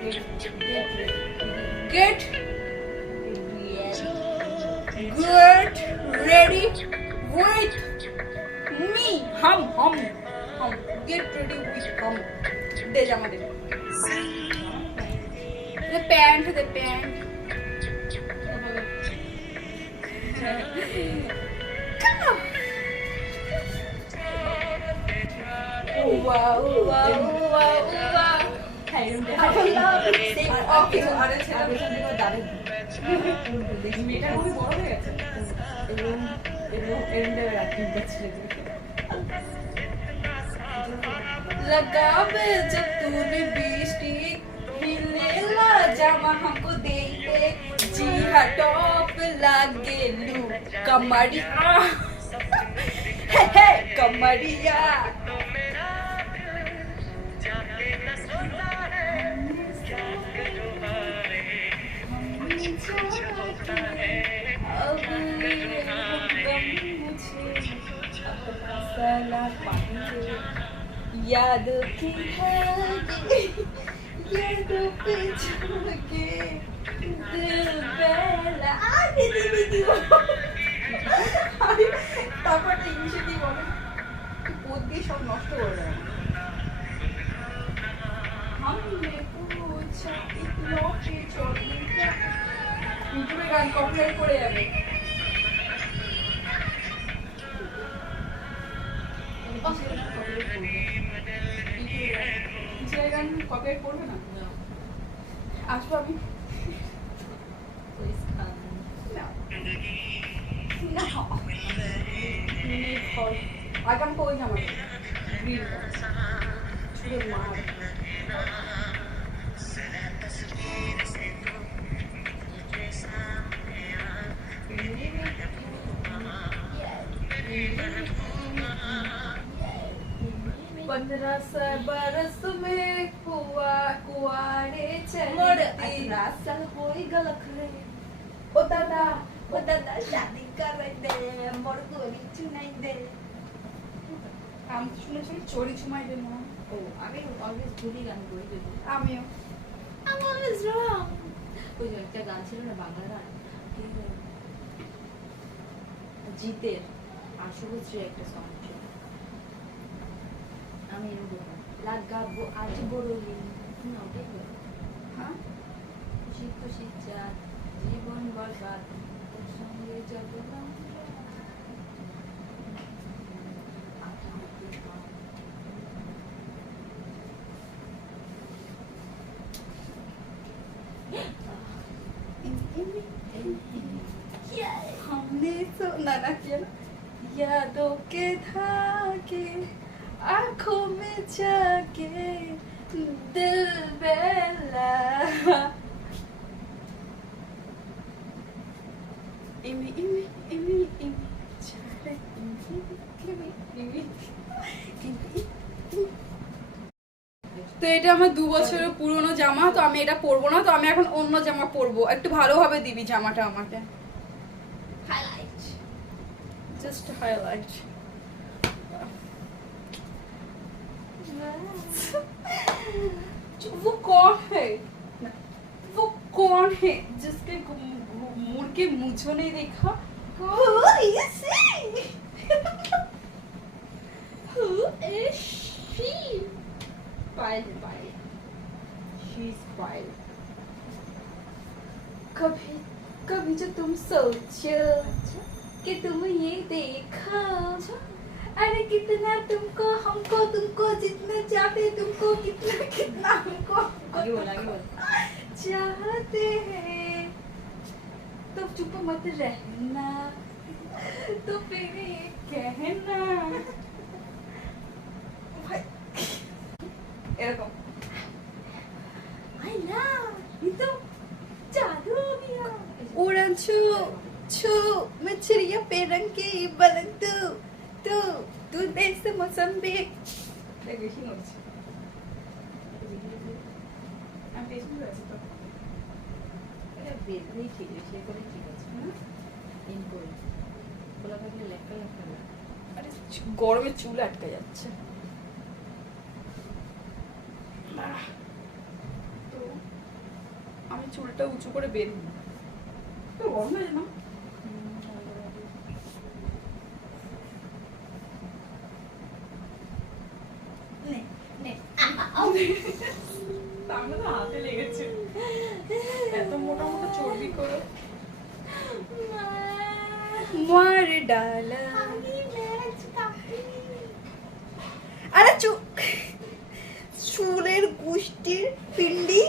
Get ready with me. Hum. Get ready with hum. They Jama they. The pant. Come on. Wow. I love it. Okay. আরে ছেলে মেয়েদের দাঁড়ে দেখি মেয়েটা খুব বড় হয়ে গেছে এবং এন্ডে রাখি বছরে लगावे जब तूने बीस्टी हिले ला जामा हमको दे दे जी हा टॉप लागे लू कमरिया हे कमरिया यादों की है यादों पे झुके दिल बेला आगे दियो তারপর ইংলিশে কি বলে পদ দিয়ে সব নষ্ট করে দেয় हमने पूछा इतनों की चोरी का ইউটিউবে গান কপিরাইট করে যাবে গান কপিরাইট করবে না আসবো আমি আগাম কই আমার ছুড়ে মার पंद्रह बरस में हुआ कुआरे चले 18 साल होई गलत रे ओ दादा शादी कर दे मोर गोरी चुनाई दे काम শুনে চোরি ছুমাই দে না ও আমি অলওয়েজ ভুলি গান করি যদি আমিও I'm always wrong ওই যে একটা গান ছিল না বাংলা গান জিতের আশুবশ্রী একটা সং ছিল আমি এরকম লাগাবো আজ বড়দিন না ওটাই বলো হ্যাঁ খুশি চাঁদ জীবন বরবাদ তোর সঙ্গে যাব না हमने सुना ना किया ना यादों के धागे आँखों में जाके दिल बेला इमी चारे इमी তো এটা আমার 2 বছরের পুরনো জামা তো আমি এটা পরবো না তো আমি এখন অন্য জামা পরবো একটু ভালোভাবে দিবি জামাটা আমাকে হাইলাইট জাস্ট হাইলাইট वो कौन है जिसके मुड़ के मुझे नहीं देखा Who is she? Pile. She's pile. कभी जो तुम सोचो कि तुम ये देखा अरे कितना तुमको जितना चाहते तुमको कितना हमको आगे बोल चाहते हैं तो चुप मत रहना तो फिर ये कहना এরকম আইলা ইতো জাদু हो गया उड़न छू मछलियां पे रंग की बलक तू देश मोसम्बिक দেখি কি হচ্ছে আমি পেছনে আছি তো এটা বেদনি ঠিক আছে করে ঠিক আছে না ইন করে বলা থাকলে লেখা আরে গরমে চুল আটকে যাচ্ছে तो আমি চুলটা উঁচু করে বেরবো তো গরম হয়ে না সামনে তো হাতে লেগেছে এত মোটা মোটা চর্বি করে মার ডালা আরে চুলের গুষ্টির পিন্ডি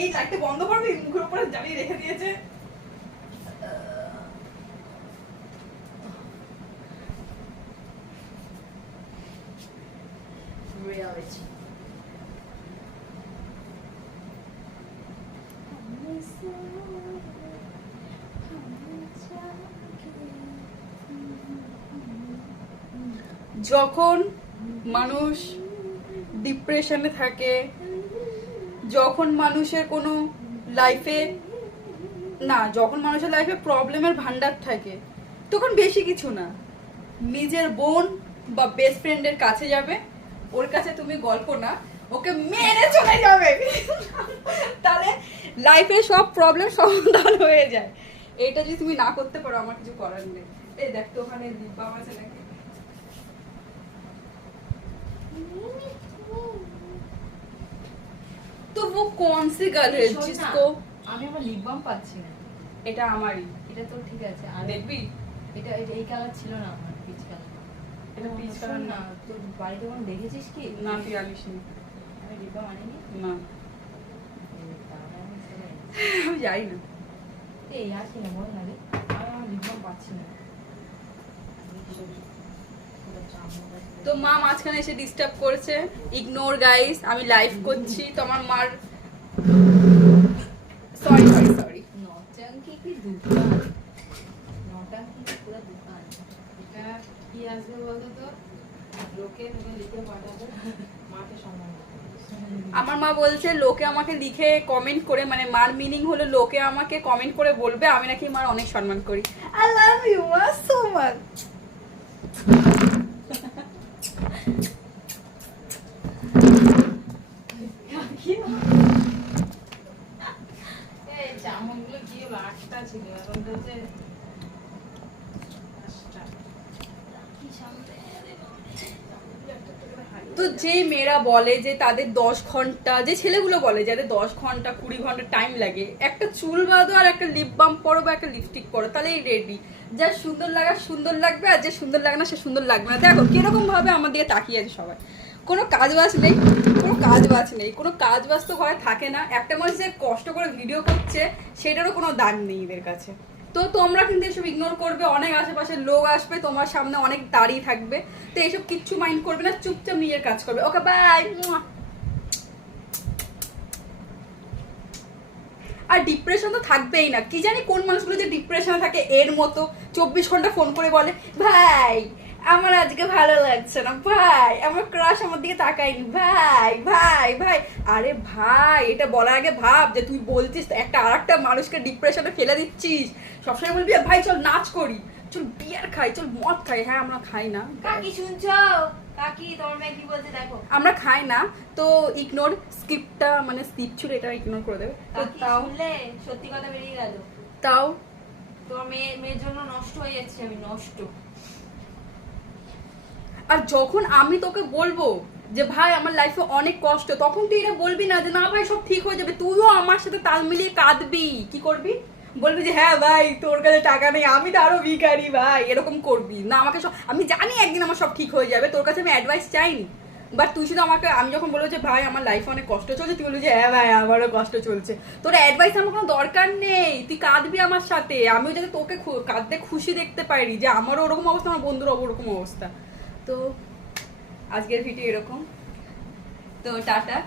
এই লাইটটা বন্ধ করবি মুখের উপরে জ্বালিয়ে রেখে দিয়েছে reality. যখন মানুষ ডিপ্রেশনে থাকে, যখন মানুষের কোনো লাইফে যখন মানুষের লাইফে প্রবলেমের ভান্ডার থাকে, তখন বেশি কিছু না, নিজের বোন বা বেস্ট ফ্রেন্ডের কাছে যাবে, ওর কাছে তুমি গল্প না ওকে মেরে চলে যাবে, তাহলে লাইফের সব প্রবলেম সমাধান হয়ে যায়। এটা যদি তুমি না করতে পারো আমার কিছু করার নেই। এই দেখ তো ওখানে দিব্যা আছে নাকি, तो वो कौन सी गर्ल है जिसको আমি আমার লিপ বাম পাচ্ছি না। এটা আমারই, এটা তো ঠিক আছে, আর দেখবি এটা এই কালার ছিল না আমার, পিচ কালার। এটা পিচ কালার না। তোর বাড়িতে কোনো দেখেছিস কি? না তুই আনিসনি। আমি লিপ বাম আনিনি না, আমি যাই না। এই আসি না বল না রে, আমি আমার লিপ বাম পাচ্ছি না। তো মা মাঝখানে এসে ডিস্টার্ব করেছে, ইগনোর গাইস, আমি লাইভ করছি। তো আমার মার সরি সরি সরি নটাঙ্কি কি দোকান, নটাঙ্কি কি পুরো দোকান। এটা কি আসবে বলতো, তো লোকে তোকে লিখে পাঠাবে, মাকে সম্মান করবে। আমার মা বলছে লোকে আমাকে লিখে কমেন্ট করে, মানে মার মিনিং হলো লোকে আমাকে কমেন্ট করে বলবে আমি নাকি মার অনেক সম্মান করি। আই লাভ ইউ মা সো মাচ। তো যে মেয়েরা বলে যে তাদের 10 ঘন্টা, যে ছেলেগুলো বলে যাদের 10 ঘন্টা 20 ঘন্টা টাইম লাগে, একটা চুল বাঁধো আর একটা লিপ বাম পরো বা একটা লিপস্টিক পরো, তাহলেই রেডি। যা সুন্দর লাগা সুন্দর লাগবে, আর যে সুন্দর লাগে না সে সুন্দর লাগবে না। দেখো কিরকম ভাবে আমার দিকে তাকিয়ে আছে সবাই, কোনো কাজ বাজ নেই, কোনো কাজ বাজ নেই, কোনো কাজ বাজ তো ঘরে থাকে না। একটা মানুষ যে কষ্ট করে ভিডিও করছে সেটারও কোনো দাম নেই এদের কাছে। তো তোমরা কিন্তু এসব ইগনোর করবে, অনেক আশেপাশের লোক আসবে তোমার সামনে, অনেক দাঁড়িয়ে থাকবে, তো এসব কিচ্ছু মাইন্ড করবে না, চুপচাপ নিজের কাজ করবে। Okay bye. আর ডিপ্রেশন তো থাকবেই না, কি জানি কোন মানুষগুলো যে ডিপ্রেশনে থাকে এর মতো 24 ঘন্টা ফোন করে বলে ভাই আমার আজকে ভালো লাগছে না, ভাই আমার ক্রাশ আমার দিকে তাকায়নি, ভাই ভাই ভাই। আরে ভাই, এটা বলার আগে ভাব যে তুই বলছিস একটা আর একটা মানুষকে ডিপ্রেশনে ফেলে দিচ্ছিস। সবসময় বলবি ভাই চল নাচ করি, চল বিয়ার খাই, চল মদ খাই। হ্যাঁ আমরা খাই না। কাকি শুনছো? কাকি তোমার মেয়ে কি বলছে দেখো। আমরা খাই না, তো ইগনোর, স্কিপটা মানে স্কিপ ছিল, এটা ইগনোর করে দেবে। তো তাও শুনলে সত্যি কথা বেরিয়ে গেল, তাও তোমার মেয়ের জন্য নষ্ট হয়ে যাচ্ছে আমি, নষ্ট। আর যখন আমি তোকে বলবো যে ভাই আমার লাইফে অনেক কষ্ট, তখন তুই এটা বলবি না যে না ভাই সব ঠিক হয়ে যাবে, তুইও আমার সাথে তাল মিলিয়ে কাঁদবি। কি করবি? বলবি যে হ্যাঁ ভাই তোর কাছে টাকা নেই, আমি তো আরো ভিখারি ভাই, এরকম করবি না। আমাকে আমি জানি একদিন আমার সব ঠিক হয়ে যাবে, তোর কাছে আমি অ্যাডভাইস চাইনি, বাট তুই শুধু আমাকে, আমি যখন বলবো যে ভাই আমার লাইফে অনেক কষ্ট চলছে, তুই বলবি যে হ্যাঁ ভাই আমারও কষ্ট চলছে। তোর অ্যাডভাইস আমার কোনো দরকার নেই, তুই কাঁদবি আমার সাথে, আমিও যাতে তোকে কাঁদতে খুশি দেখতে পারি যে আমারও ওরকম অবস্থা, আমার বন্ধুর ওরকম অবস্থা। তো আজকের ভিডিও এরকম, তো টাটা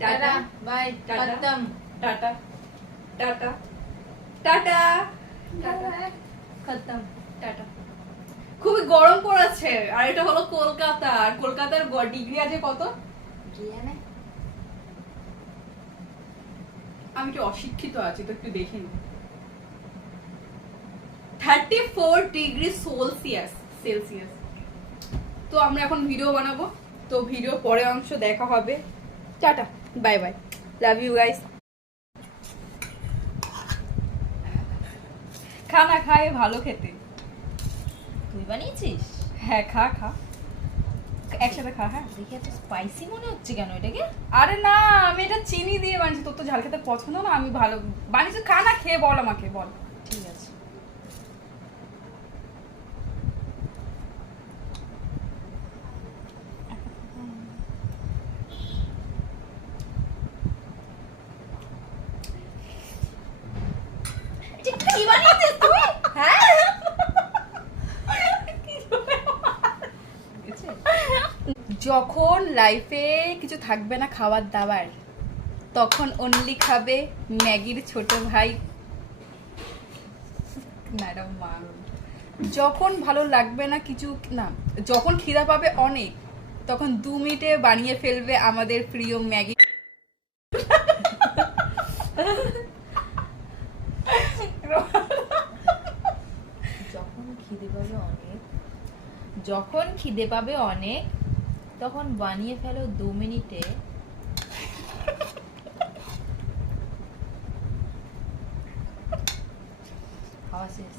টাটা বাই, টাটা খতম। টাটা টাটা টাটা টাটা খতম, টাটা। খুবই গরম পড়েছে, আর এটা হলো কলকাতা, আর কলকাতার ডিগ্রি আছে কত কি জানে? আমি একটু অশিক্ষিত আছি, তো একটু দেখে নি। 34 ডিগ্রি সেলসিয়াস। তো আমরা এখন ভিডিও বানাবো, তো ভিডিও পরের অংশ দেখা হবে। Tata, bye bye, love you guys. খানা খায় ভালো খেতে। তুই বানিয়েছিস? হ্যাঁ, খা খা, একসাথে খা। হ্যাঁ, দেখি এত স্পাইসি মনে হচ্ছে কেন এটাকে? আরে না, আমি এটা চিনি দিয়ে বানিয়েছি, তোর তো ঝাল খেতে পছন্দ না, আমি ভালো বানিয়েছি। খা না, খেয়ে বল আমাকে, বল। ঠিক আছে। কি বানিয়েছিস তুই? হ্যাঁ, যখন লাইফে কিছু থাকবে না খাবার দাবার, তখন অনলি খাবে ম্যাগির ছোট ভাই ম্যাডাম মা। যখন ভালো লাগবে না কিছু না, যখন খিদা পাবে অনেক, তখন 2 মিনিটে বানিয়ে ফেলবে আমাদের প্রিয় ম্যাগি। যখন খিদে পাবে অনেক, তখন বানিয়ে ফেলো 2 মিনিটে খাওয়া শেষ।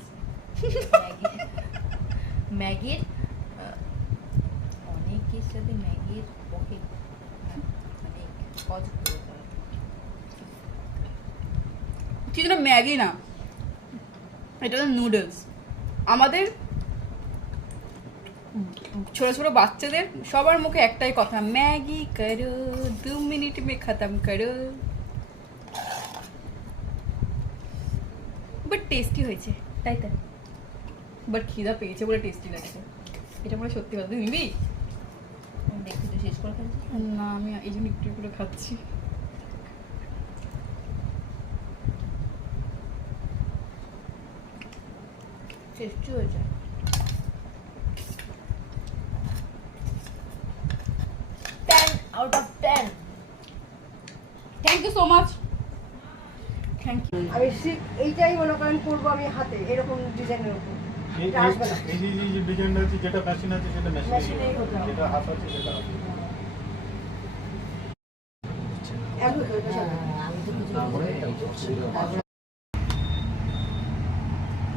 ম্যাগির অনেকের সাথে ম্যাগির ওকে অনেক সহজ করে দেয়। কিন্তু এটা ম্যাগি না, এটা হলো নুডলস। আমাদের ছোট ছোট বাচ্চাদের সবার মুখে একটাই কথা, ম্যাগি করো 2 মিনিট মে খতম করো। বাট টেস্টি হয়েছে, তাই তো? বাট খিদা পেয়েছে বলে টেস্টি লাগছে। এটা বলে সত্যি কথা। তুই নিবি? দেখি তুই শেষ করে ফেলছিস। না, আমি এই জন্য একটু করে খাচ্ছি। টেস্টি হয়েছে। 10 out of 10। Thank you so much, thank you. আমি এইটাই মনে করেন করবো আমি হাতে এরকম ডিজাইনের উপর। এটা আসবে না। এই যে ডিজাইনটা আছে, যেটা মেশিন আছে সেটা মেশিনেই মেশিনেই হতে হবে। যেটা হাত আছে সেটা হাতে। এখন করবে সাথে। আমি তো কিছু তারপরে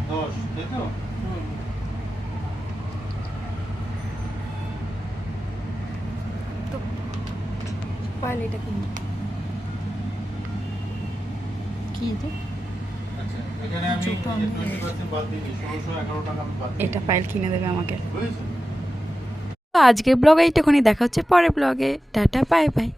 10, তাই তো? তো পাইলে এটা কি তো আচ্ছা, এখানে আমি 20% বাদ দিই, 1611 টাকা আমি বাদ দিই। এটা পাইল কিনে দেবে আমাকে। বুঝেছো? তো আজকের ব্লগে এইটুকুনি, দেখা হচ্ছে পরের ব্লগে। Tata, bye by.